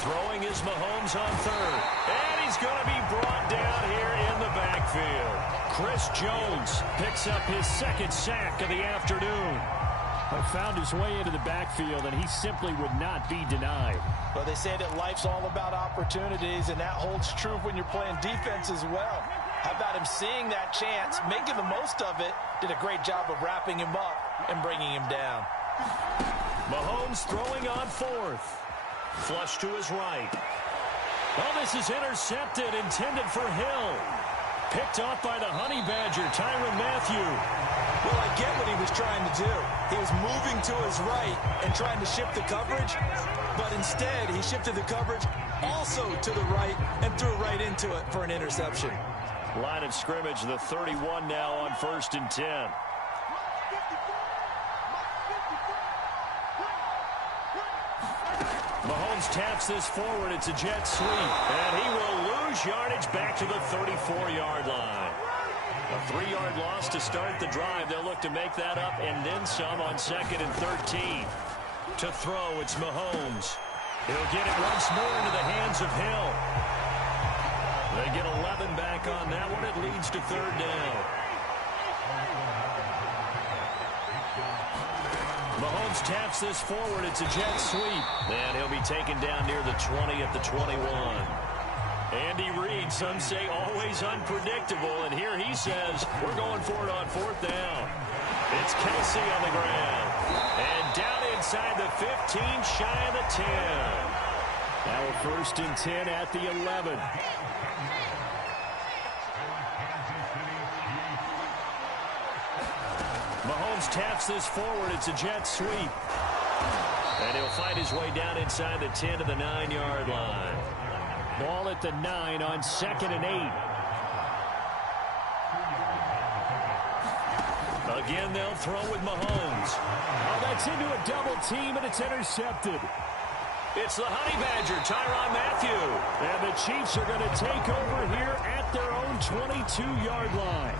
Throwing is Mahomes on third. And he's going to be brought down here in the backfield. Chris Jones picks up his second sack of the afternoon. Found his way into the backfield, and he simply would not be denied. Well, they say that life's all about opportunities, and that holds true when you're playing defense as well. How about him seeing that chance, making the most of it, did a great job of wrapping him up and bringing him down. Mahomes throwing on fourth. Flush to his right. Oh, this is intercepted, intended for Hill. Picked off by the Honey Badger, Tyrann Mathieu. Well, I get what he was trying to do. He was moving to his right and trying to shift the coverage, but instead he shifted the coverage also to the right and threw right into it for an interception. Line of scrimmage, the 31 now on 1st and 10. Mahomes taps this forward. It's a jet sweep. And he will lose yardage back to the 34-yard line. A 3-yard loss to start the drive. They'll look to make that up and then some on 2nd and 13. To throw, it's Mahomes. He'll get it once more into the hands of Hill. They get 11 back on that one. It leads to 3rd down. Mahomes taps this forward. It's a jet sweep. And he'll be taken down near the 20 at the 21. Andy Reid, some say always unpredictable. And here he says, we're going for it on 4th down. It's Kelsey on the ground. And down inside the 15, shy of the 10. Now a 1st and 10 at the 11. Mahomes taps this forward. It's a jet sweep. And he'll fight his way down inside the 10 to the 9-yard line. Ball at the 9 on 2nd and 8. Again, they'll throw with Mahomes. Oh, that's into a double team, and it's intercepted. It's the Honey Badger, Tyrann Mathieu. And the Chiefs are going to take over here at their own 22-yard line.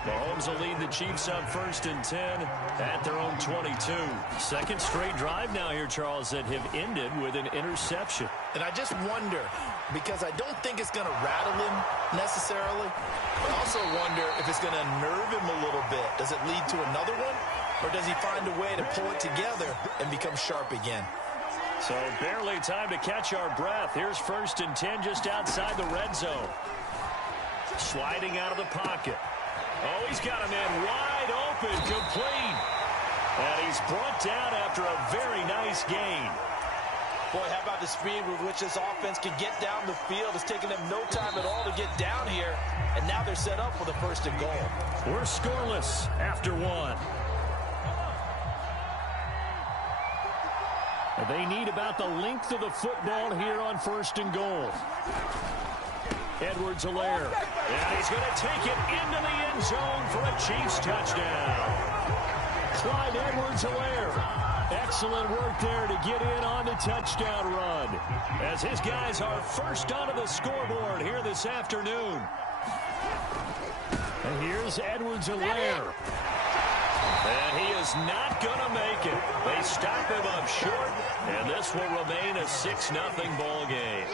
Mahomes will lead the Chiefs up 1st and 10 at their own 22. Second straight drive now here, Charles, that have ended with an interception. And I just wonder, because I don't think it's going to rattle him necessarily, but I also wonder if it's going to nerve him a little bit. Does it lead to another one, or does he find a way to pull it together and become sharp again? So barely time to catch our breath. Here's 1st and 10 just outside the red zone. Sliding out of the pocket. Oh, he's got a man wide open, complete. And he's brought down after a very nice gain. Boy, how about the speed with which this offense can get down the field? It's taken them no time at all to get down here. And now they're set up for the 1st and goal. We're scoreless after 1. They need about the length of the football here on 1st and goal. Edwards-Helaire. And he's going to take it into the end zone for a Chiefs touchdown. Clyde Edwards-Helaire. Excellent work there to get in on the touchdown run. As his guys are first onto the scoreboard here this afternoon. And here's Edwards-Helaire. And he is not going to make it. They stop him up short, and this will remain a 6-0 ball game.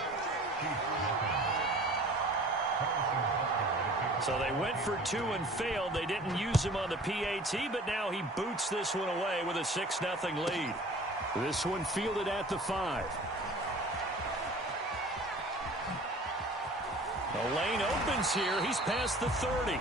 So they went for 2 and failed. They didn't use him on the PAT, but now he boots this one away with a 6-0 lead. This one fielded at the 5. The lane opens here. He's past the 30.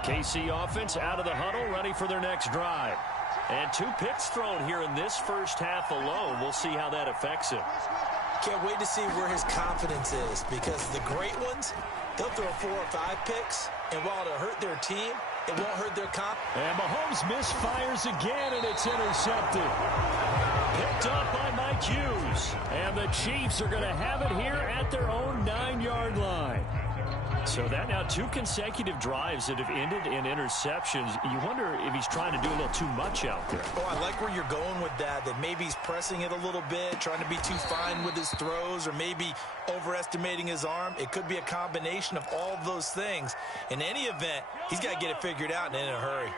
KC offense out of the huddle, ready for their next drive. And 2 picks thrown here in this first half alone. We'll see how that affects him. Can't wait to see where his confidence is, because the great ones, they'll throw 4 or 5 picks, and while it'll hurt their team, it won't hurt their confidence. And Mahomes misfires again, and it's intercepted. Picked up by Mike Hughes. And the Chiefs are going to have it here at their own 9-yard line. So that now 2 consecutive drives that have ended in interceptions. You wonder if he's trying to do a little too much out there. Oh, I like where you're going with that maybe he's pressing it a little bit, trying to be too fine with his throws, or maybe overestimating his arm. It could be a combination of all of those things. In any event, he's got to get it figured out and in a hurry.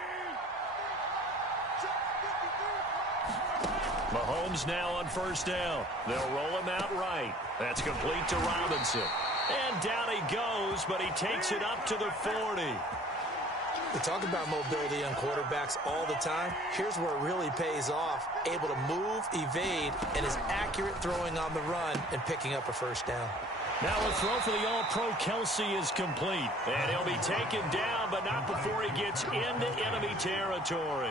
Mahomes now on first down. They'll roll him out right. That's complete to Robinson. And down he goes, but he takes it up to the 40. We talk about mobility on quarterbacks all the time. Here's where it really pays off. Able to move, evade, and is accurate throwing on the run and picking up a first down. Now a throw for the All-Pro Kelsey is complete. And he'll be taken down, but not before he gets into enemy territory.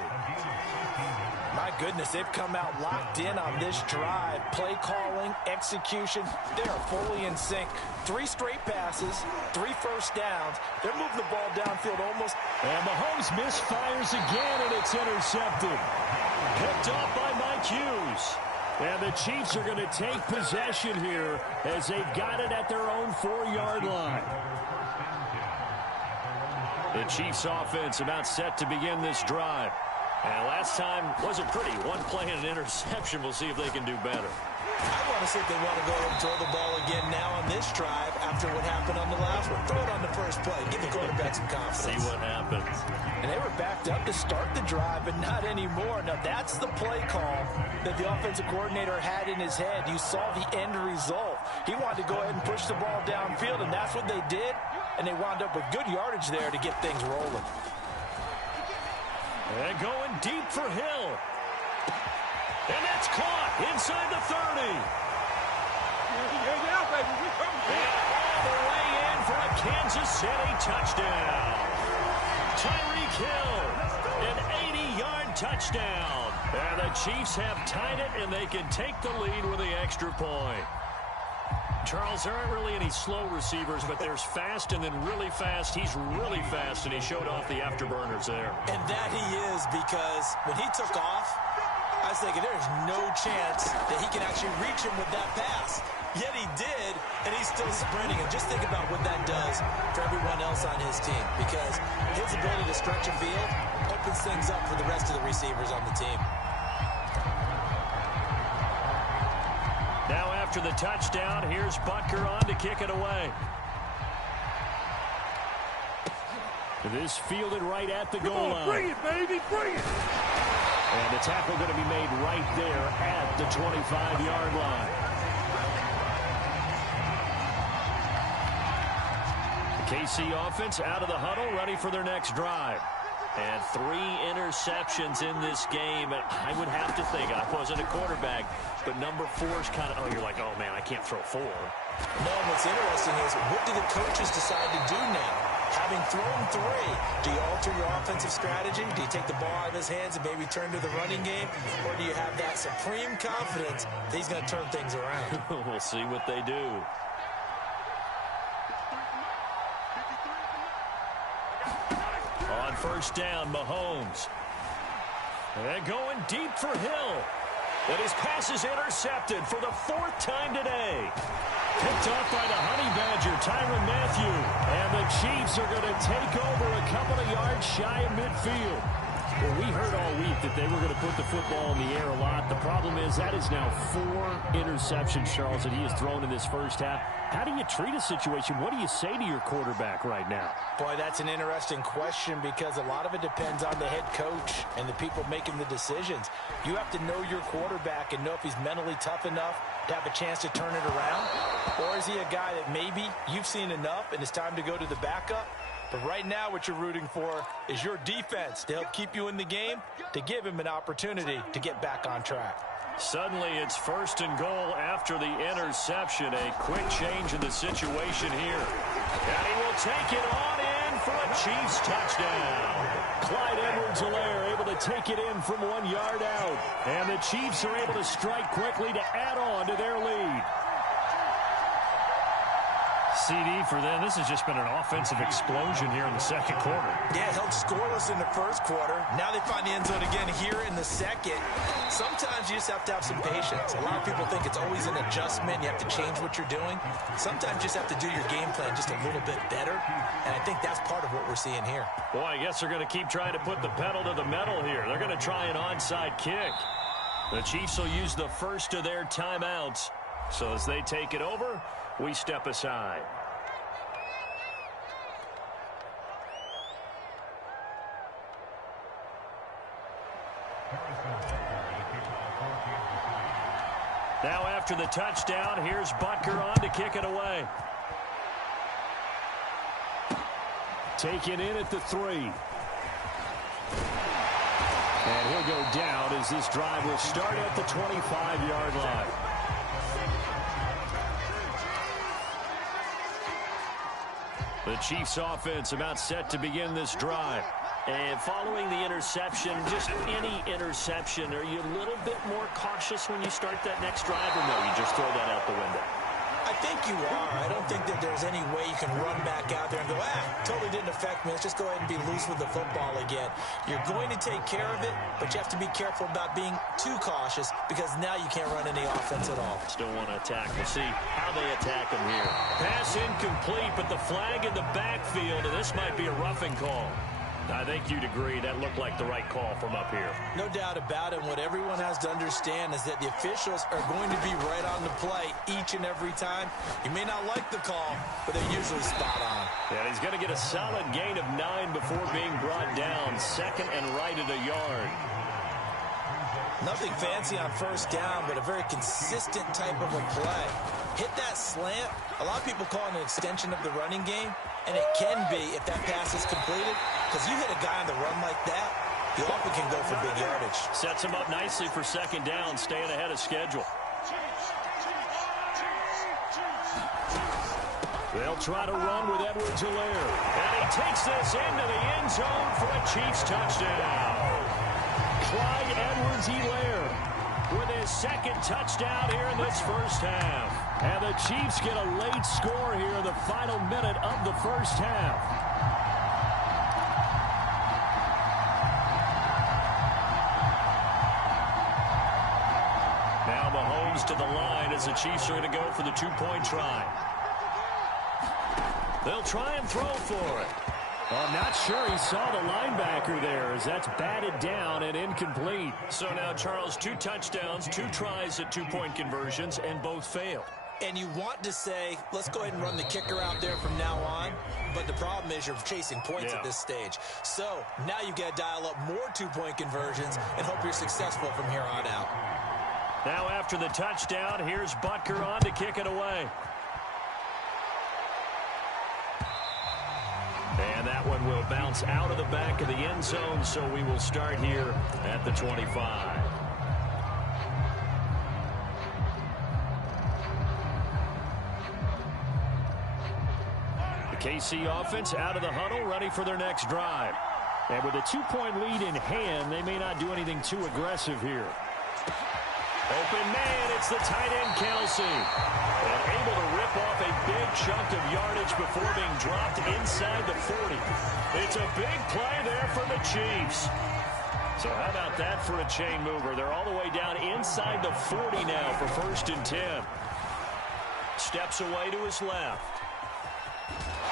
My goodness, they've come out locked in on this drive. Play calling, execution, they are fully in sync. 3 straight passes, 3 first downs. They're moving the ball downfield almost. And Mahomes misfires again, and it's intercepted. Picked off by Mike Hughes. And the Chiefs are going to take possession here as they've got it at their own 4-yard line. The Chiefs offense about set to begin this drive. And last time wasn't pretty. 1 play and an interception. We'll see if they can do better. I want to see if they want to go ahead and throw the ball again now on this drive after what happened on the last one. Throw it on the first play. Give the quarterback some confidence. See what happens. And they were backed up to start the drive, but not anymore. Now, that's the play call that the offensive coordinator had in his head. You saw the end result. He wanted to go ahead and push the ball downfield, and that's what they did. And they wound up with good yardage there to get things rolling. And going deep for Hill. And that's caught inside the 30. Yeah, baby, we coming. And all the way in for a Kansas City touchdown. Tyreek Hill, an 80-yard touchdown. And the Chiefs have tied it, and they can take the lead with the extra point. Charles, there aren't really any slow receivers, but there's fast and then really fast. He's really fast, and he showed off the afterburners there. And that he is, because when he took off, I was thinking there's no chance that he can actually reach him with that pass. Yet he did, and he's still sprinting. And just think about what that does for everyone else on his team, because his ability to stretch a field opens things up for the rest of the receivers on the team. Now after the touchdown, here's Butker on to kick it away. This fielded right at the goal line. Bring it, baby, bring it. And the tackle going to be made right there at the 25-yard line. The KC offense out of the huddle, ready for their next drive. And 3 interceptions in this game. And I would have to think, I wasn't a quarterback, but number 4 is kind of, you're like, oh, man, I can't throw 4. No, and what's interesting is, what do the coaches decide to do now? Having thrown 3, do you alter your offensive strategy? Do you take the ball out of his hands and maybe turn to the running game? Or do you have that supreme confidence that he's going to turn things around? We'll see what they do. On first down, Mahomes. And going deep for Hill. And his pass is intercepted for the 4th time today. Picked off by the Honey Badger, Tyrann Mathieu. And the Chiefs are going to take over a couple of yards shy of midfield. Well, we heard all week that they were going to put the football in the air a lot. The problem is that is now 4 interceptions, Charles, that he has thrown in this first half. How do you treat a situation? What do you say to your quarterback right now? Boy, that's an interesting question, because a lot of it depends on the head coach and the people making the decisions. You have to know your quarterback and know if he's mentally tough enough to have a chance to turn it around. Or is he a guy that maybe you've seen enough and it's time to go to the backup? But right now what you're rooting for is your defense to help keep you in the game, to give him an opportunity to get back on track. Suddenly it's 1st and goal after the interception. A quick change in the situation here. And he will take it on in for a Chiefs touchdown. Clyde Edwards-Helaire able to take it in from 1 yard out. And the Chiefs are able to strike quickly to add on to their lead. CD for them. This has just been an offensive explosion here in the second quarter. Yeah, held scoreless in the first quarter. Now they find the end zone again here in the second. Sometimes you just have to have some patience. A lot of people think it's always an adjustment. You have to change what you're doing. Sometimes you just have to do your game plan just a little bit better, and I think that's part of what we're seeing here. Boy, I guess they're going to keep trying to put the pedal to the metal here. They're going to try an onside kick. The Chiefs will use the first of their timeouts. So as they take it over, we step aside. Now after the touchdown, here's Butker on to kick it away. Taken in at the 3. And he'll go down as this drive will start at the 25-yard line. The Chiefs offense about set to begin this drive. And following the interception, just any interception, are you a little bit more cautious when you start that next drive, or no, you just throw that out the window? I think you are. I don't think that there's any way you can run back out there and go, totally didn't affect me. Let's just go ahead and be loose with the football again. You're going to take care of it, but you have to be careful about being too cautious because now you can't run any offense at all. Still want to attack. We'll see how they attack him here. Pass incomplete, but the flag in the backfield, and this might be a roughing call. I think you'd agree that looked like the right call from up here. No doubt about it. What everyone has to understand is that the officials are going to be right on the play each and every time. You may not like the call, but they're usually spot on. And he's going to get a solid gain of 9 before being brought down. Second and right at a yard. Nothing fancy on first down, but a very consistent type of a play. Hit that slant. A lot of people call it an extension of the running game, and it can be if that pass is completed, because you hit a guy on the run like that, he often can go for big yardage. Sets him up nicely for second down, staying ahead of schedule. They'll try to run with Edwards-Helaire. And he takes this into the end zone for a Chiefs touchdown. Clyde Edwards-Helaire with his second touchdown here in this first half. And the Chiefs get a late score here in the final minute of the first half. Now Mahomes to the line as the Chiefs are going to go for the two-point try. They'll try and throw for it. I'm not sure he saw the linebacker there as that's batted down and incomplete. So now, Charles, 2 touchdowns, 2 tries at two-point conversions, and both failed. And you want to say, let's go ahead and run the kicker out there from now on. But the problem is you're chasing points at this stage. So now you've got to dial up more two-point conversions and hope you're successful from here on out. Now after the touchdown, here's Butker on to kick it away. And that one will bounce out of the back of the end zone, so we will start here at the 25. The KC offense out of the huddle, ready for their next drive. And with a 2-point lead in hand, they may not do anything too aggressive here. Open man, it's the tight end, Kelsey. And able to rip off a big chunk of yardage before being dropped inside the 40. It's a big play there for the Chiefs. So how about that for a chain mover? They're all the way down inside the 40 now for 1st and 10. Steps away to his left.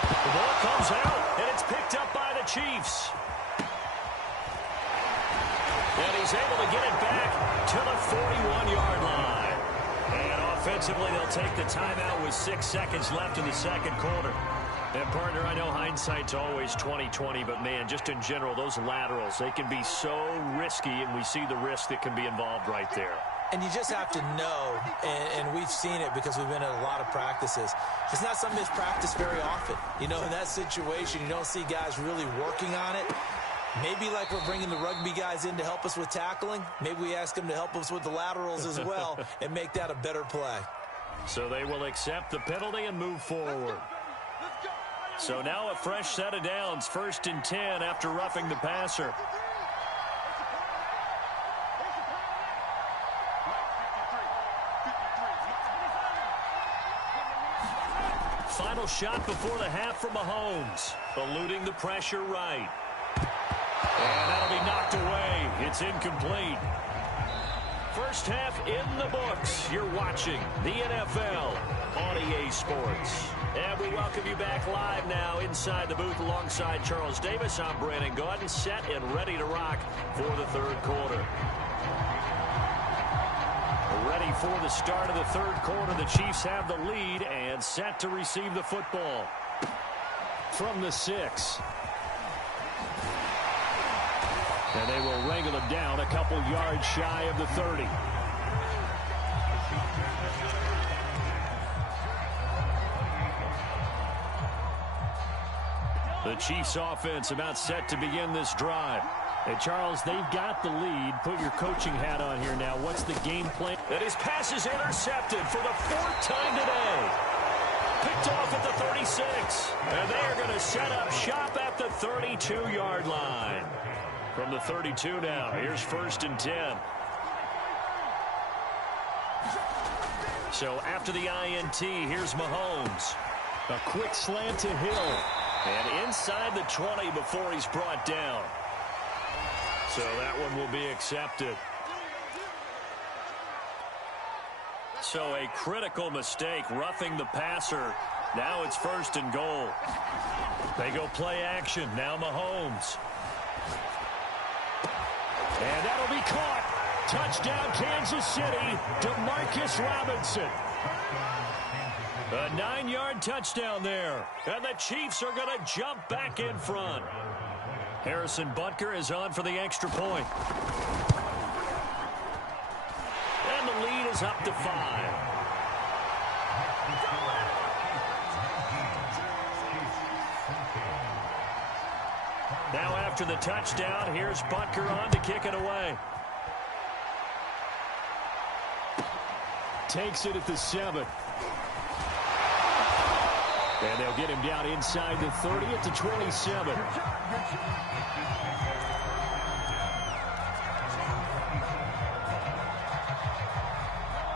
The ball comes out, and it's picked up by the Chiefs. And he's able to get it back to the 41-yard line. And offensively, they'll take the timeout with 6 seconds left in the second quarter. And, partner, I know hindsight's always 20/20, but, man, just in general, those laterals, they can be so risky, and we see the risk that can be involved right there. And you just have to know, and we've seen it because we've been at a lot of practices. It's not something that's practiced very often. You know, in that situation, you don't see guys really working on it. Maybe like we're bringing the rugby guys in to help us with tackling. Maybe we ask them to help us with the laterals as well and make that a better play. So they will accept the penalty and move forward. So now a fresh set of downs, 1st and 10 after roughing the passer. Final final shot before the half from Mahomes. Eluding the pressure right. And that'll be knocked away. It's incomplete. First half in the books. You're watching the NFL on EA Sports. And we welcome you back live now inside the booth alongside Charles Davis. I'm Brandon Gaudin, set and ready to rock for the third quarter. Ready for the start of the third quarter. The Chiefs have the lead and set to receive the football. From the 6. And they will wrangle him down a couple yards shy of the 30. The Chiefs offense about set to begin this drive. And Charles, they've got the lead. Put your coaching hat on here now. What's the game plan? And his pass is intercepted for the 4th time today. Picked off at the 36. And they are going to set up shop at the 32-yard line. From the 32 now, here's 1st and 10. So after the INT, here's Mahomes. A quick slant to Hill. And inside the 20 before he's brought down. So that one will be accepted. So a critical mistake, roughing the passer. Now it's 1st and goal. They go play action. Now Mahomes. And that'll be caught. Touchdown, Kansas City. DeMarcus Robinson. A 9-yard touchdown there. And the Chiefs are going to jump back in front. Harrison Butker is on for the extra point. And the lead is up to 5. Now after the touchdown, here's Butker on to kick it away. Takes it at the 7. And they'll get him down inside the 30 at the 27.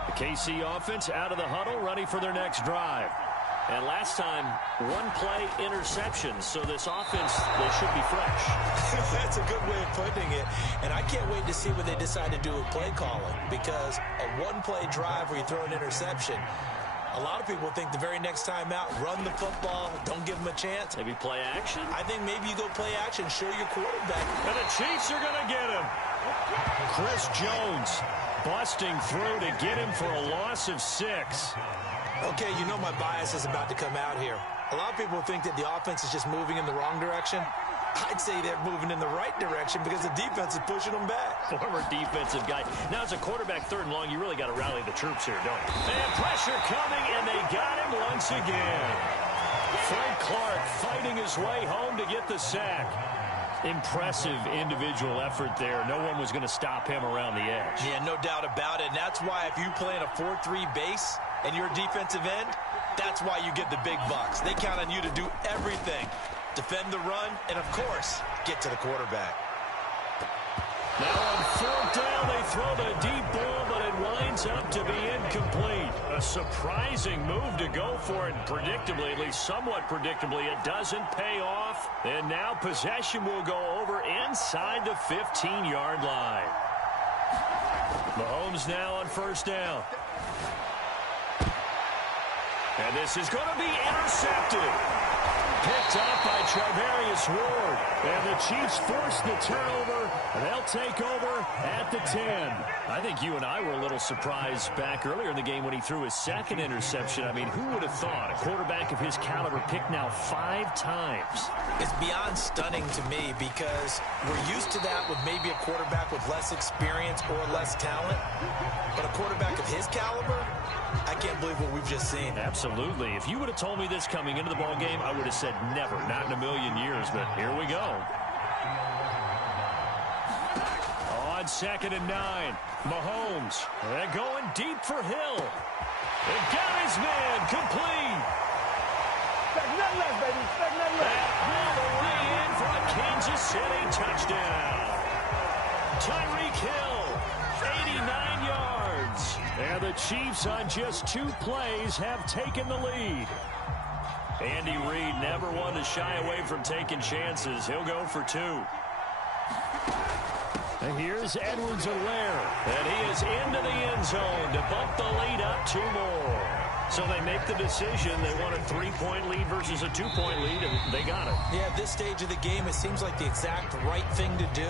The KC offense out of the huddle, ready for their next drive. And last time, 1-play interception, so this offense, they should be fresh. That's a good way of putting it. And I can't wait to see what they decide to do with play calling, because a 1-play drive where you throw an interception, a lot of people think the very next time out, run the football, don't give them a chance. Maybe play action? I think maybe you go play action, show your quarterback. And the Chiefs are going to get him. Chris Jones busting through to get him for a loss of 6. Okay, you know my bias is about to come out here. A lot of people think that the offense is just moving in the wrong direction. I'd say they're moving in the right direction because the defense is pushing them back. Former defensive guy. Now, as a quarterback 3rd and long, you really got to rally the troops here, don't you? And pressure coming, and they got him once again. Frank Clark fighting his way home to get the sack. Impressive individual effort there. No one was going to stop him around the edge. Yeah, no doubt about it. And that's why if you play in a 4-3 base and you're a defensive end, that's why you get the big bucks. They count on you to do everything. Defend the run, and of course, get to the quarterback. Now on 4th down, they throw the deep ball, but it winds up to be incomplete. A surprising move to go for it, predictably, at least somewhat predictably. It doesn't pay off, and now possession will go over inside the 15-yard line. Mahomes now on 1st down. And this is going to be intercepted. Picked up by Charvarius Ward. And the Chiefs force the turnover. They'll take over at the 10. I think you and I were a little surprised back earlier in the game when he threw his 2nd interception. I mean, who would have thought a quarterback of his caliber picked now 5 times? It's beyond stunning to me because we're used to that with maybe a quarterback with less experience or less talent. But a quarterback of his caliber, I can't believe what we've just seen. Absolutely. If you would have told me this coming into the ball game, I would have said never, not in a million years. But here we go. On 2nd and 9, Mahomes. They're going deep for Hill. They got his man complete. Expect nothing less, baby. Expect nothing less. All the way in for a Kansas City touchdown. Tyreek Hill, 89 yards. And the Chiefs on just 2 plays have taken the lead. Andy Reid never one to shy away from taking chances. He'll go for 2. And here's Edwards-Helaire. And he is into the end zone to bump the lead up 2 more. So they make the decision. They want a 3-point lead versus a 2-point lead, and they got it. Yeah, at this stage of the game, it seems like the exact right thing to do.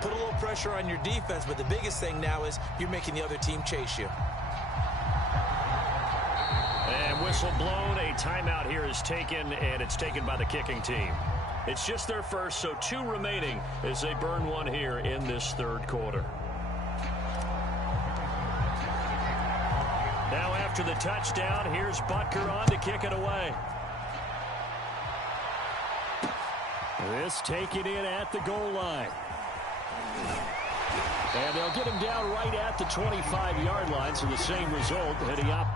Put a little pressure on your defense, but the biggest thing now is you're making the other team chase you. And whistle blown. A timeout here is taken, and it's taken by the kicking team. It's just their first, so 2 remaining as they burn 1 here in this third quarter. Now after the touchdown, here's Butker on to kick it away. This taken in at the goal line. And they'll get him down right at the 25-yard line, so the same result heading up.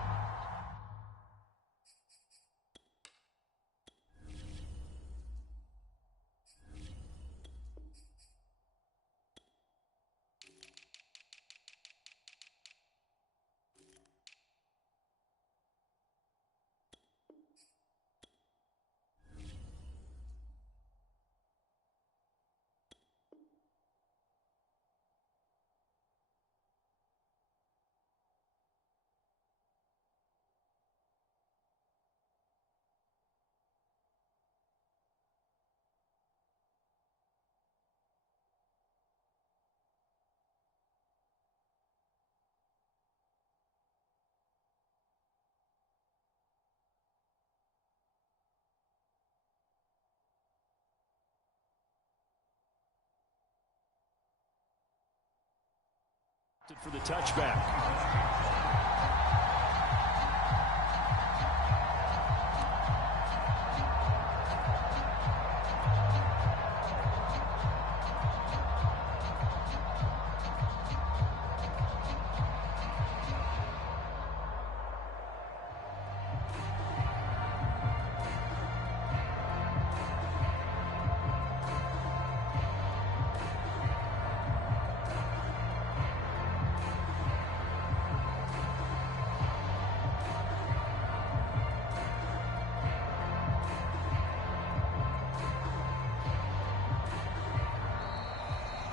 For the touchback.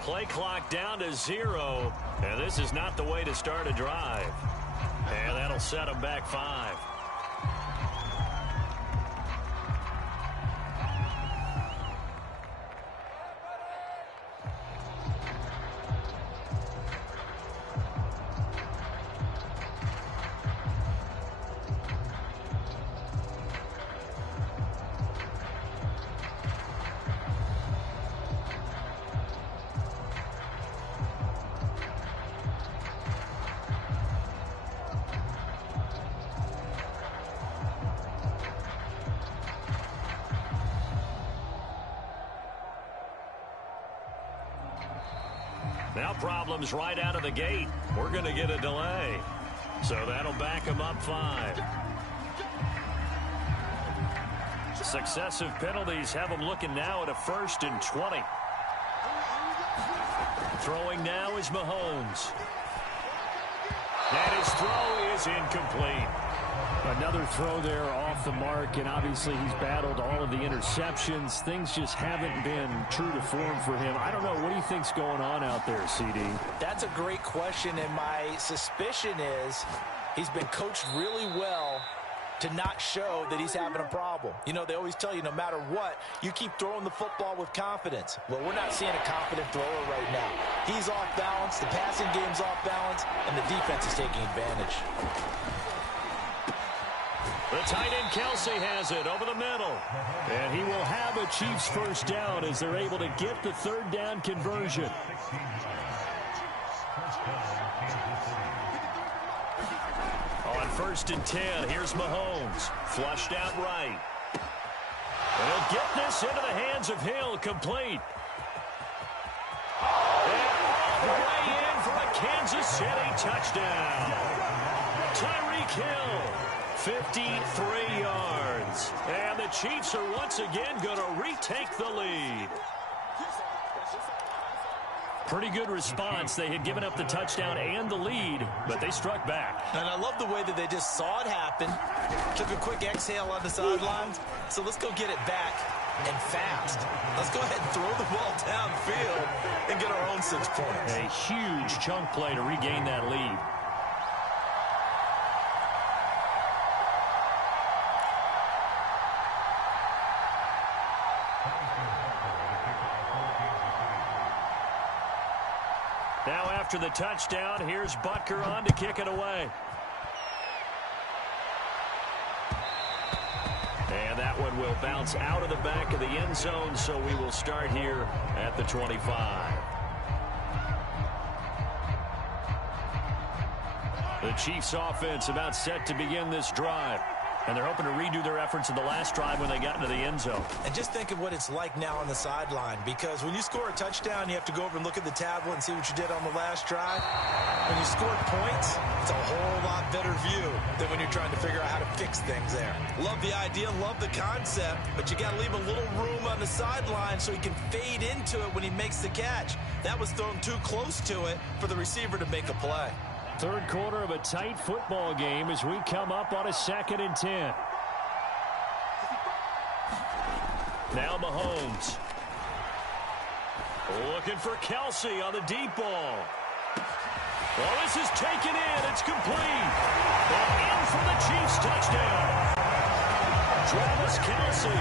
Play clock down to 0, and this is not the way to start a drive. And that'll set them back 5. Now problems right out of the gate. We're going to get a delay. So that'll back them up 5. Successive penalties have them looking now at a 1st and 20. Throwing now is Mahomes. And his throw is incomplete. Another throw there off the mark, and obviously he's battled all of the interceptions. Things just haven't been true to form for him. I don't know. What do you think's going on out there, CD? That's a great question, and my suspicion is he's been coached really well to not show that he's having a problem. You know, they always tell you no matter what, you keep throwing the football with confidence. Well, we're not seeing a confident thrower right now. He's off balance, the passing game's off balance, and the defense is taking advantage. The tight end Kelsey has it over the middle. And he will have a Chiefs first down as they're able to get the 3rd down conversion. On 1st and 10, here's Mahomes. Flushed out right. And he'll get this into the hands of Hill, complete. And all the way in for a Kansas City touchdown. Tyreek Hill. 53 yards. And the Chiefs are once again going to retake the lead. Pretty good response. They had given up the touchdown and the lead, but they struck back. And I love the way that they just saw it happen, took a quick exhale on the sidelines. So let's go get it back and fast. Let's go ahead and throw the ball downfield and get our own 6 points. A huge chunk play to regain that lead. Now after the touchdown, here's Butker on to kick it away. And that one will bounce out of the back of the end zone, so we will start here at the 25. The Chiefs offense about set to begin this drive. And they're hoping to redo their efforts in the last drive when they got into the end zone. And just think of what it's like now on the sideline, because when you score a touchdown, you have to go over and look at the tablet and see what you did on the last drive. When you score points, it's a whole lot better view than when you're trying to figure out how to fix things there. Love the idea, love the concept, but you got to leave a little room on the sideline so he can fade into it when he makes the catch. That was thrown too close to it for the receiver to make a play. Third quarter of a tight football game as we come up on a 2nd and 10. Now Mahomes. Looking for Kelsey on the deep ball. Well, this is taken in. It's complete. And in for the Chiefs touchdown. Travis Kelsey,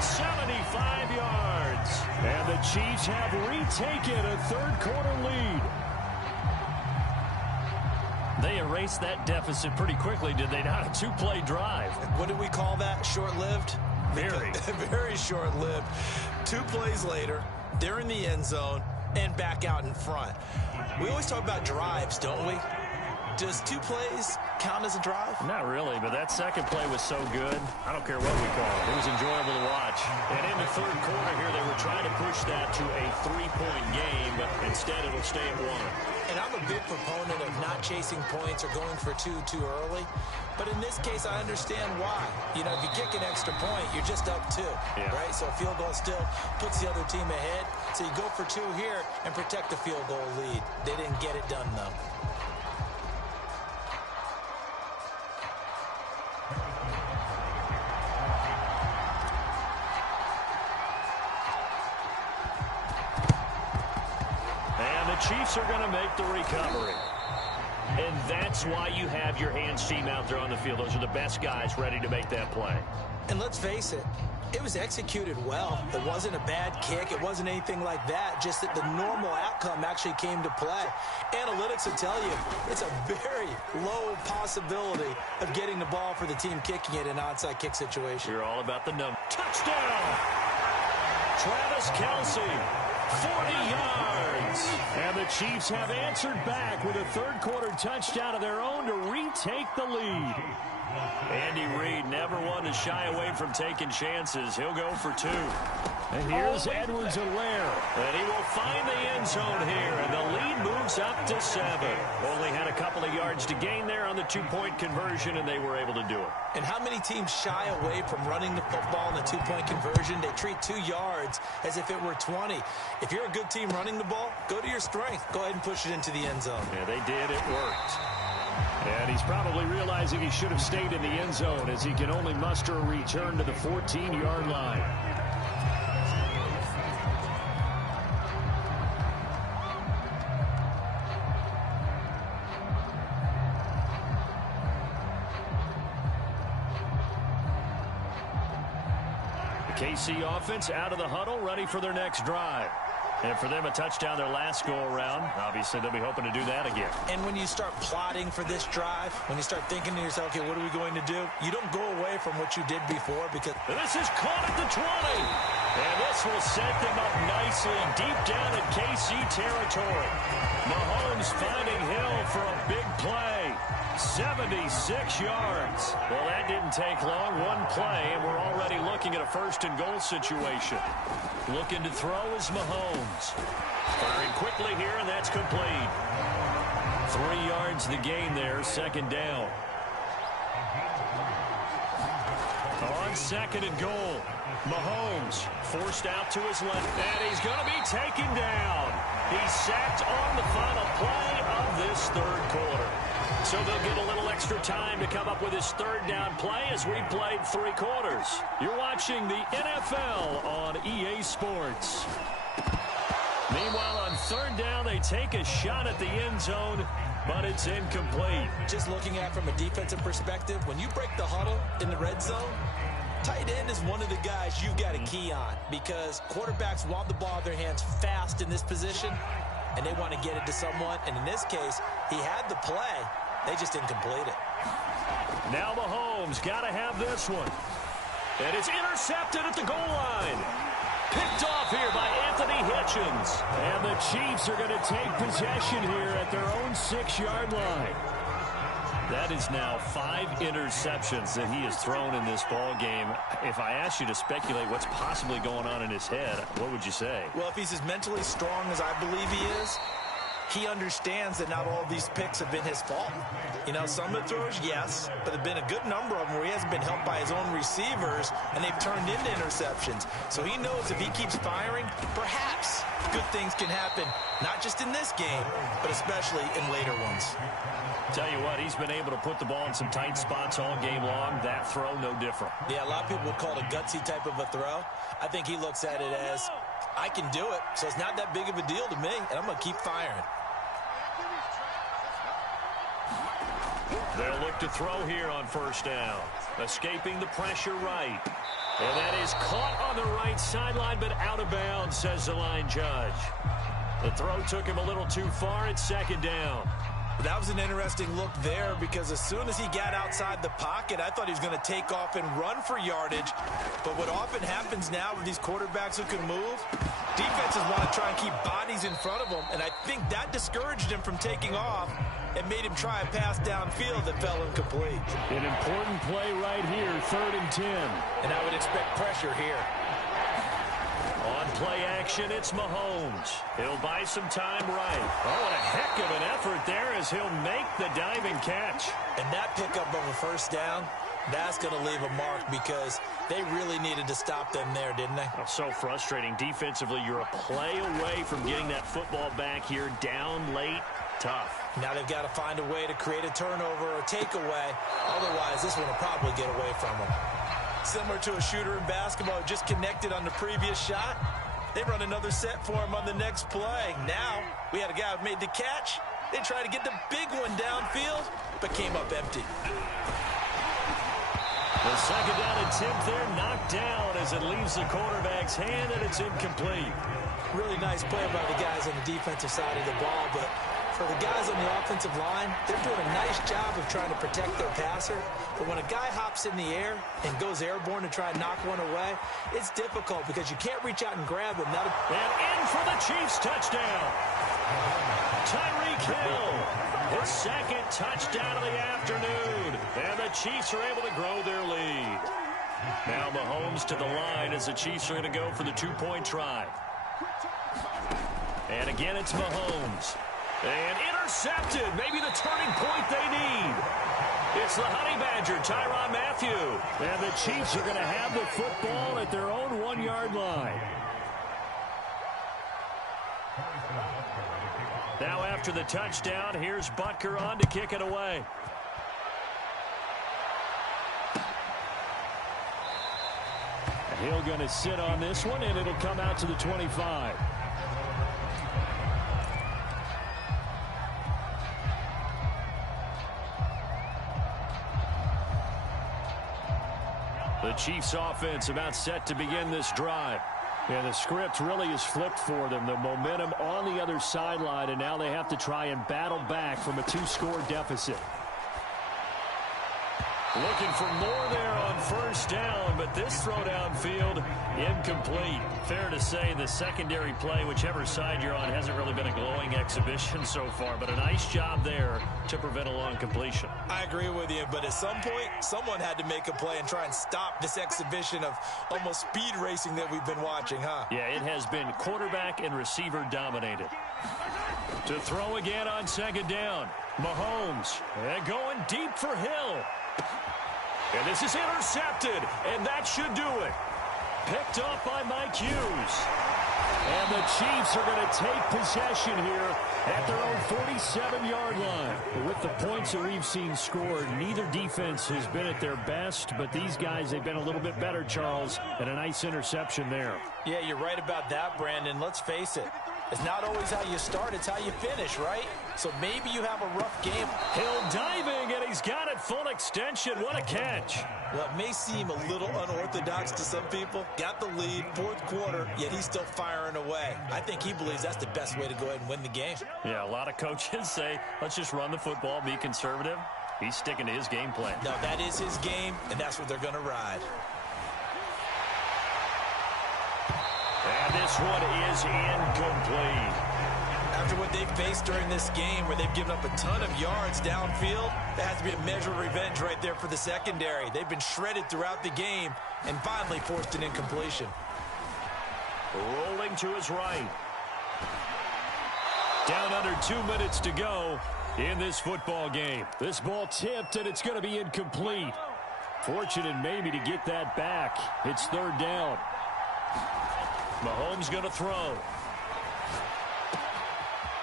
75 yards. And the Chiefs have retaken a third quarter lead. They erased that deficit pretty quickly, did they not? A 2-play drive. What do we call that? Short-lived? Very. Very short-lived. 2 plays later, they're in the end zone, and back out in front. We always talk about drives, don't we? Does 2 plays count as a drive? Not really, but that second play was so good. I don't care what we call it. It was enjoyable to watch. And in the third quarter here, they were trying to push that to a 3-point game, but instead it'll stay at 1. And I'm a big proponent of not chasing points or going for 2 too early. But in this case, I understand why. You know, if you kick an extra point, you're just up 2, right? So a field goal still puts the other team ahead. So you go for 2 here and protect the field goal lead. They didn't get it done, though. Chiefs are going to make the recovery. And that's why you have your hands team out there on the field. Those are the best guys ready to make that play. And let's face it, it was executed well. It wasn't a bad kick. It wasn't anything like that. Just that the normal outcome actually came to play. Analytics will tell you it's a very low possibility of getting the ball for the team kicking it in an onside kick situation. You're all about the number. Touchdown! Travis Kelsey, 40 yards. And the Chiefs have answered back with a third quarter touchdown of their own to retake the lead. Andy Reid never one to shy away from taking chances. He'll go for 2. And here's Edwards-Helaire. And he will find the end zone here. And the lead moves up to 7. Only had a couple of yards to gain there on the 2-point conversion, and they were able to do it. And how many teams shy away from running the football in the 2-point conversion? They treat 2 yards as if it were 20. If you're a good team running the ball, go to your strength. Go ahead and push it into the end zone. Yeah, they did. It worked. And he's probably realizing he should have stayed in the end zone as he can only muster a return to the 14-yard line. The KC offense out of the huddle, ready for their next drive. And for them, a touchdown their last go-around. Obviously, they'll be hoping to do that again. And when you start plotting for this drive, when you start thinking to yourself, okay, what are we going to do? You don't go away from what you did before because... This is caught at the 20. And this will set them up nicely deep down in KC territory. Mahomes finding Hill for a big play. 76 yards. Well, that didn't take long. 1 play, and we're already looking at a first-and-goal situation. Looking to throw is Mahomes. Firing quickly here, and that's complete. 3 yards the gain there, second down. On second and goal. Mahomes forced out to his left, and he's going to be taken down. He's sacked on the final play of this third quarter. So they'll get a little extra time to come up with his third down play as we played 3 quarters. You're watching the NFL on EA Sports. Meanwhile, on third down, they take a shot at the end zone, but it's incomplete. Just looking at it from a defensive perspective, when you break the huddle in the red zone, tight end is one of the guys you've got to key on because quarterbacks want the ball in their hands fast in this position, and they want to get it to someone. And in this case, he had the play. They just didn't complete it. Now Mahomes got to have this one. And it's intercepted at the goal line. Picked off here by Anthony Hitchens. And the Chiefs are going to take possession here at their own 6-yard line. That is now 5 interceptions that he has thrown in this ball game. If I asked you to speculate what's possibly going on in his head, what would you say? Well, if he's as mentally strong as I believe he is, he understands that not all of these picks have been his fault. You know, some of the throws, yes, but there have been a good number of them where he hasn't been helped by his own receivers, and they've turned into interceptions. So he knows if he keeps firing, perhaps good things can happen, not just in this game, but especially in later ones. Tell you what, he's been able to put the ball in some tight spots all game long. That throw, no different. Yeah, a lot of people would call it a gutsy type of a throw. I think he looks at it as, I can do it, so it's not that big of a deal to me, and I'm going to keep firing. They'll look to throw here on first down. Escaping the pressure right. And that is caught on the right sideline, but out of bounds, says the line judge. The throw took him a little too far. It's second down. That was an interesting look there because as soon as he got outside the pocket, I thought he was going to take off and run for yardage. But what often happens now with these quarterbacks who can move, defenses want to try and keep bodies in front of them, and I think that discouraged him from taking off and made him try a pass downfield that fell incomplete. An important play right here, 3rd and 10. And I would expect pressure here. On play action, it's Mahomes. He'll buy some time right. Oh, what a heck of an effort there as he'll make the diving catch. And that pickup of a first down, that's going to leave a mark because they really needed to stop them there, didn't they? Oh, so frustrating. Defensively, you're a play away from getting that football back here down late. Tough. Now they've got to find a way to create a turnover or takeaway. Otherwise, this one will probably get away from them. Similar to a shooter in basketball who just connected on the previous shot. They run another set for him on the next play. Now, we had a guy who made the catch. They tried to get the big one downfield, but came up empty. The second down attempt there knocked down as it leaves the quarterback's hand, and it's incomplete. Really nice play by the guys on the defensive side of the ball, but for the guys on the offensive line, they're doing a nice job of trying to protect their passer. But when a guy hops in the air and goes airborne to try and knock one away, it's difficult because you can't reach out and grab him. And in for the Chiefs touchdown. Tyreek Hill, his second touchdown of the afternoon. And the Chiefs are able to grow their lead. Now Mahomes to the line as the Chiefs are going to go for the 2-point try. And again, it's Mahomes. And intercepted. Maybe the turning point they need. It's the Honey Badger, Tyrann Mathieu. And the Chiefs are going to have the football at their own 1-yard line. Now after the touchdown, here's Butker on to kick it away. And he'll going to sit on this one, and it'll come out to the 25. The Chiefs offense about set to begin this drive. And the script really is flipped for them. The momentum on the other sideline, and now they have to try and battle back from a 2-score deficit. Looking for more there on first down, but this throw downfield incomplete. Fair to say the secondary play, whichever side you're on, hasn't really been a glowing exhibition so far, but a nice job there to prevent a long completion. I agree with you, but at some point, someone had to make a play and try and stop this exhibition of almost speed racing that we've been watching, huh? Yeah, it has been quarterback and receiver dominated. To throw again on second down, Mahomes, and going deep for Hill. And this is intercepted, and that should do it. Picked up by Mike Hughes. And the Chiefs are going to take possession here at their own 47-yard line. With the points that we've seen scored, neither defense has been at their best, but these guys, they've been a little bit better, Charles, and a nice interception there. Yeah, you're right about that, Brandon. Let's face it. It's not always how you start, it's how you finish, right? So maybe you have a rough game. Hill diving, and he's got it full extension. What a catch. Well, it may seem a little unorthodox to some people. Got the lead, fourth quarter, yet he's still firing away. I think he believes that's the best way to go ahead and win the game. Yeah, a lot of coaches say, let's just run the football, be conservative. He's sticking to his game plan. No, that is his game, and that's what they're going to ride. And this one is incomplete. After what they've faced during this game where they've given up a ton of yards downfield, that has to be a measure of revenge right there for the secondary. They've been shredded throughout the game and finally forced an incompletion. Rolling to his right. Down under 2 minutes to go in this football game. This ball tipped, and it's going to be incomplete. Fortunate maybe to get that back. It's third down. Mahomes going to throw.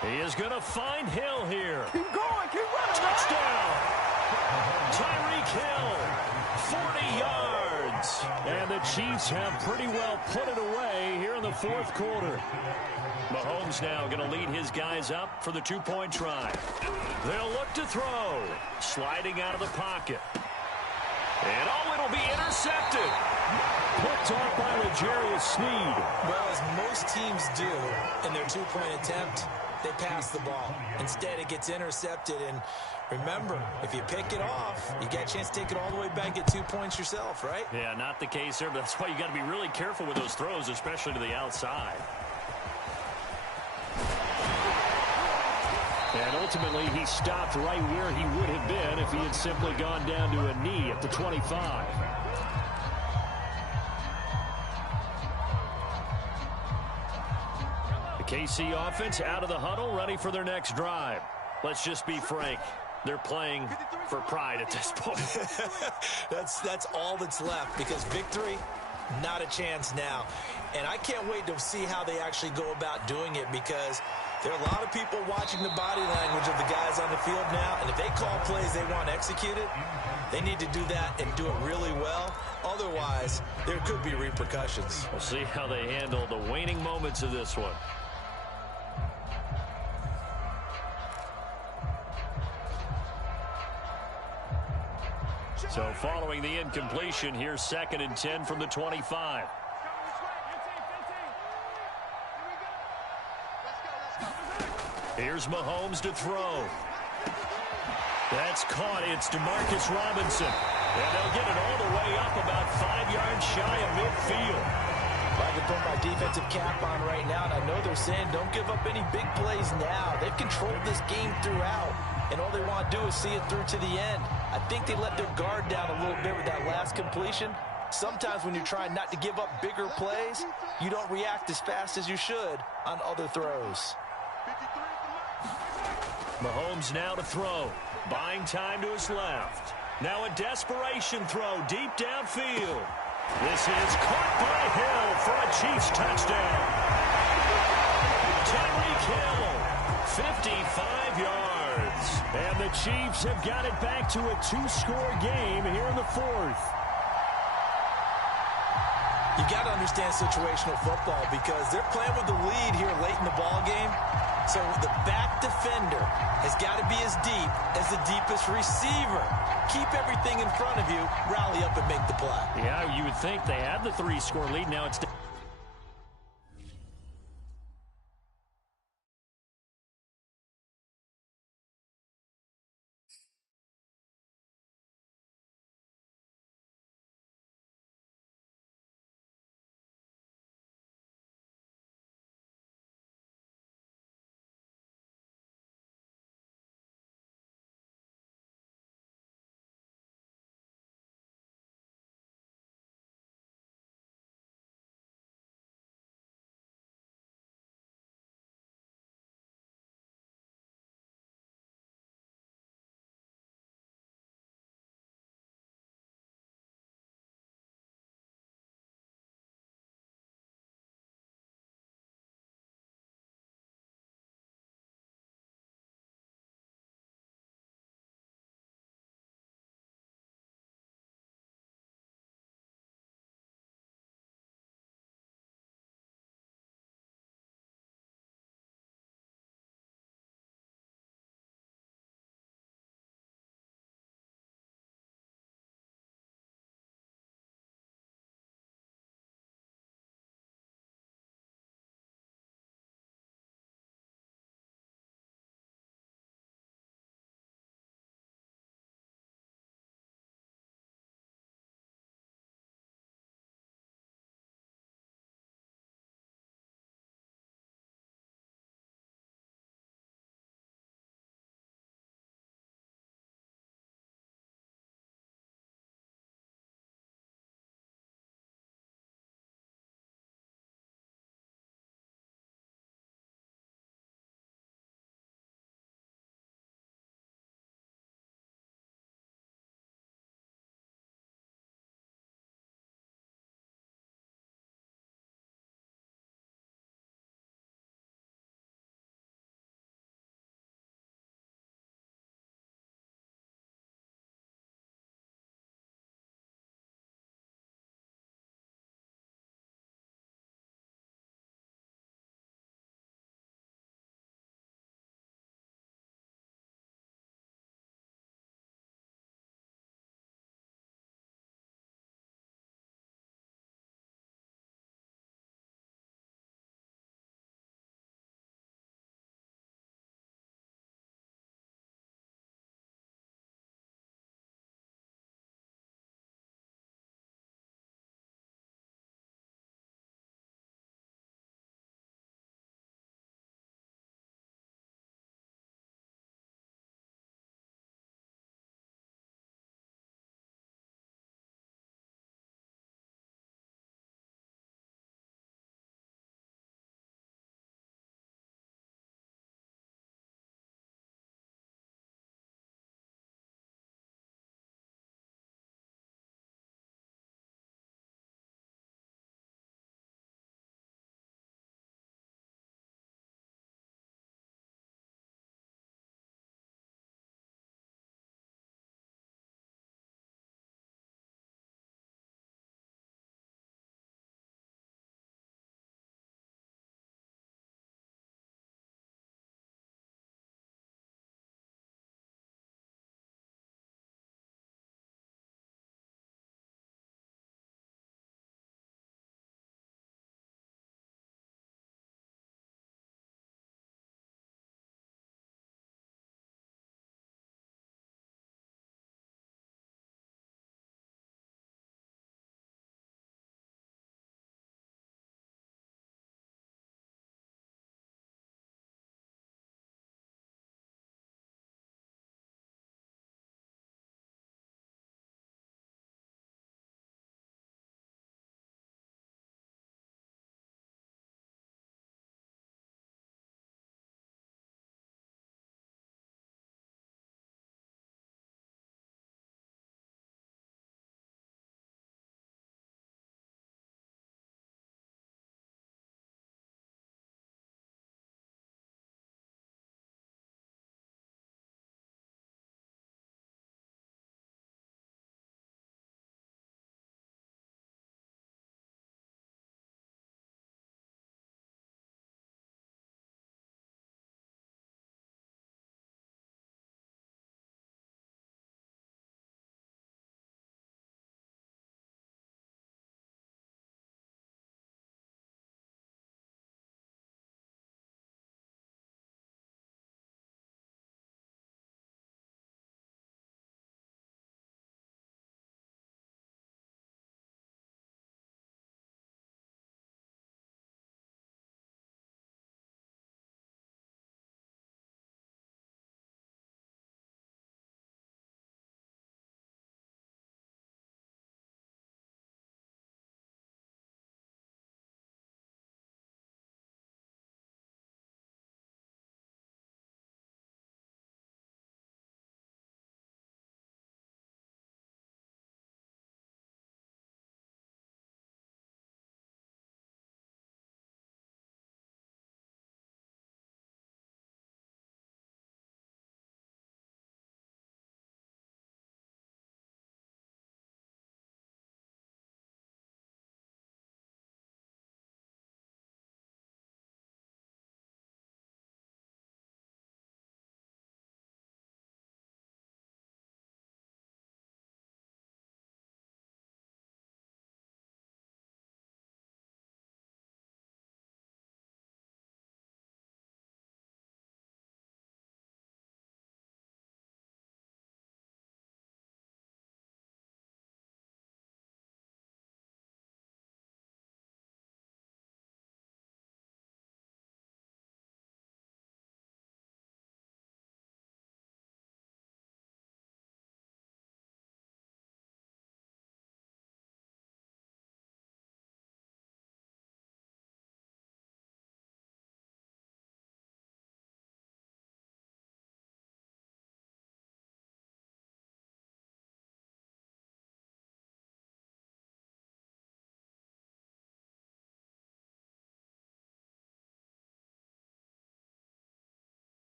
He is going to find Hill here. Keep going, keep running. Touchdown. Tyreek Hill, 40 yards. And the Chiefs have pretty well put it away here in the fourth quarter. Mahomes now going to lead his guys up for the two-point try. They'll look to throw. Sliding out of the pocket. And it'll be intercepted. Picked off by L'Jarius Sneed. Well, as most teams do in their two-point attempt, they pass the ball. Instead, it gets intercepted. And remember, if you pick it off, you get a chance to take it all the way back, get 2 points yourself, right? Yeah, not the case here, but that's why you got to be really careful with those throws, especially to the outside. And ultimately, he stopped right where he would have been if he had simply gone down to a knee at the 25. The KC offense out of the huddle, ready for their next drive. Let's just be frank. They're playing for pride at this point. That's all that's left, because victory, not a chance now. And I can't wait to see how they actually go about doing it, because there are a lot of people watching the body language of the guys on the field now, and if they call plays they want executed, they need to do that and do it really well. Otherwise, there could be repercussions. We'll see how they handle the waning moments of this one. So following the incompletion, here's 2nd and 10 from the 25. Here's Mahomes to throw. That's caught. It's DeMarcus Robinson. And they'll get it all the way up about 5 yards shy of midfield. I can put my defensive cap on right now, and I know they're saying don't give up any big plays now. They've controlled this game throughout, and all they want to do is see it through to the end. I think they let their guard down a little bit with that last completion. Sometimes when you're trying not to give up bigger plays, you don't react as fast as you should on other throws. Mahomes now to throw. Buying time to his left. Now a desperation throw deep downfield. This is caught by Hill for a Chiefs touchdown. Tyreek Hill, 55 yards. And the Chiefs have got it back to a 2-score game here in the fourth. You got to understand situational football, because they're playing with the lead here late in the ball game. So the back defender has got to be as deep as the deepest receiver. Keep everything in front of you, rally up and make the play. Yeah, you would think they had the 3-score lead. Now it's